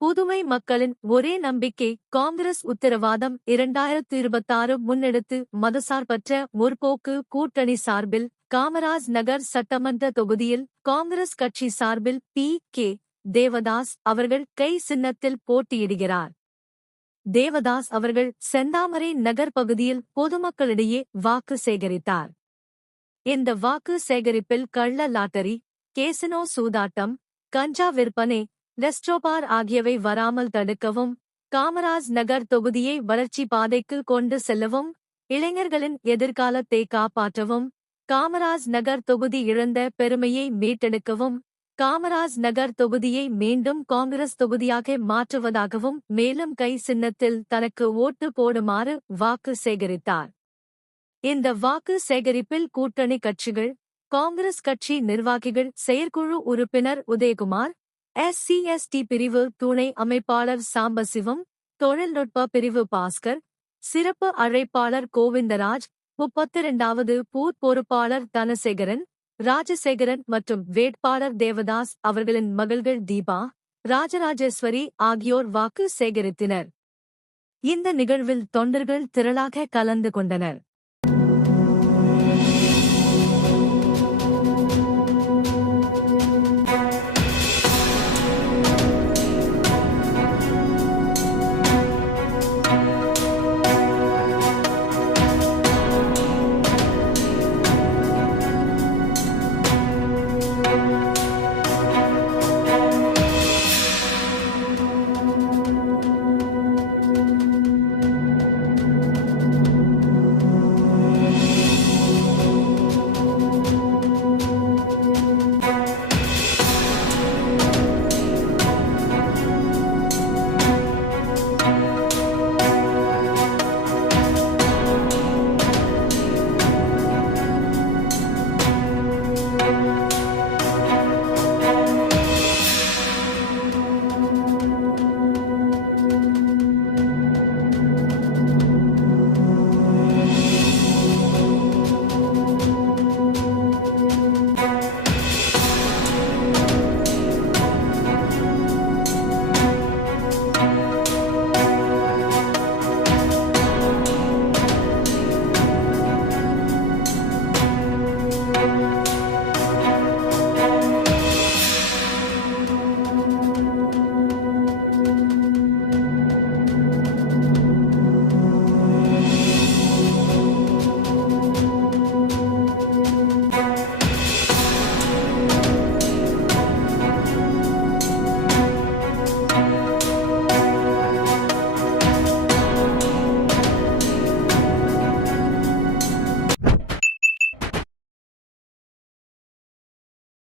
புதுவை மக்களின் ஒரே நம்பிக்கை காங்கிரஸ் உத்தரவாதம் 2026 முன்னெடுத்து மதசார்பற்ற முற்போக்கு கூட்டணி சார்பில் காமராஜ் நகர் சட்டமன்ற தொகுதியில் காங்கிரஸ் கட்சி சார்பில் கே. தேவதாஸ் அவர்கள் கை சின்னத்தில் போட்டியிடுகிறார். தேவதாஸ் அவர்கள் செந்தாமரை நகர் பகுதியில் பொதுமக்களிடையே வாக்கு சேகரித்தார். இந்த வாக்கு சேகரிப்பில் கள்ள லாட்டரி, கேசினோ சூதாட்டம், கஞ்சா விற்பனை, ரெஸ்ட்ரோபார் ஆகியவை வராமல் தடுக்கவும், காமராஜ் நகர் தொகுதியை வளர்ச்சி பாதைக்கு கொண்டு செல்லவும், இளைஞர்களின் எதிர்காலத்தை காப்பாற்றவும், காமராஜ் நகர் தொகுதி இழந்த பெருமையை மீட்டெடுக்கவும், காமராஜ் நகர் தொகுதியை மீண்டும் காங்கிரஸ் தொகுதியாக மாற்றுவதாகவும் மேலும் கை சின்னத்தில் தனக்கு ஓட்டு போடுமாறு வாக்கு சேகரித்தார். இந்த வாக்கு சேகரிப்பில் கூட்டணி கட்சிகள், காங்கிரஸ் கட்சி நிர்வாகிகள், செயற்குழு உறுப்பினர் உதயகுமார், SC/ST பிரிவு துணை அமைப்பாளர் சாம்பசிவம், தொழில்நுட்ப பிரிவு பாஸ்கர், சிறப்பு அழைப்பாளர் கோவிந்தராஜ், 32வது பூத் பொறுப்பாளர் தனசேகரன், ராஜசேகரன் மற்றும் வேட்பாளர் தேவதாஸ் அவர்களின் மகள்கள் தீபா, ராஜராஜேஸ்வரி ஆகியோர் வாக்கு சேகரித்தனர். இந்த நிகழ்வில் தொண்டர்கள் திரளாக கலந்து கொண்டனர்.